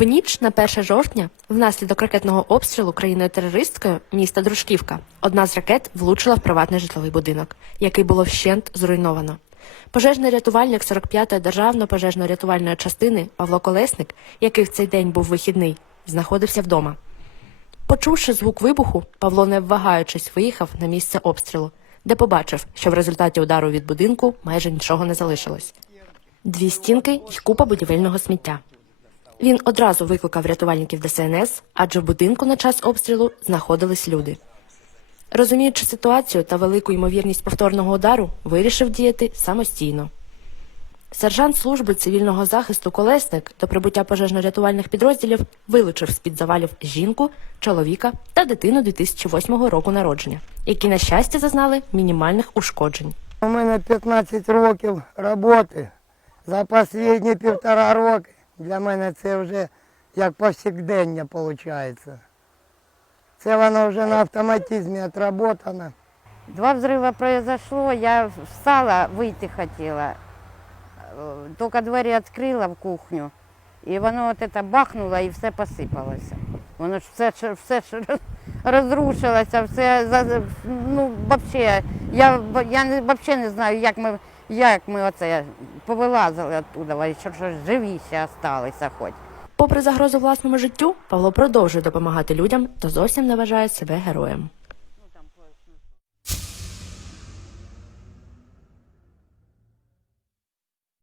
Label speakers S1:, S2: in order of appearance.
S1: В ніч на 1 жовтня, внаслідок ракетного обстрілу країною-терористкою міста Дружківка, одна з ракет влучила в приватний житловий будинок, який було вщент зруйновано. Пожежний рятувальник 45-ї державної пожежно-рятувальної частини Павло Колесник, який в цей день був вихідний, знаходився вдома. Почувши звук вибуху, Павло, не вагаючись, виїхав на місце обстрілу, де побачив, що в результаті удару від будинку майже нічого не залишилось. Дві стінки й купа будівельного сміття. Він одразу викликав рятувальників ДСНС, адже в будинку на час обстрілу знаходились люди. Розуміючи ситуацію та велику ймовірність повторного удару, вирішив діяти самостійно. Сержант служби цивільного захисту Колесник до прибуття пожежно-рятувальних підрозділів вилучив з-під завалів жінку, чоловіка та дитину 2008 року народження, які, на щастя, зазнали мінімальних ушкоджень.
S2: У мене 15 років роботи. За останні півтора роки для мене це вже як повсякдення виходить. Це воно вже на автоматизмі отработано.
S3: Два взрыва произошло, я встала, выйти хотела. Э, Только двері відкрила в кухню, і воно от это бахнуло і все посипалося. Воно ж все, ж- все ж роз- розрушилося, все, за- ну, вообще, я, б- я не, вообще не знаю, як ми, як ми оце повилазили оттуда, і що, що живі ще залишилися хоч.
S1: Попри загрозу власному життю, Павло продовжує допомагати людям та зовсім не вважає себе героєм.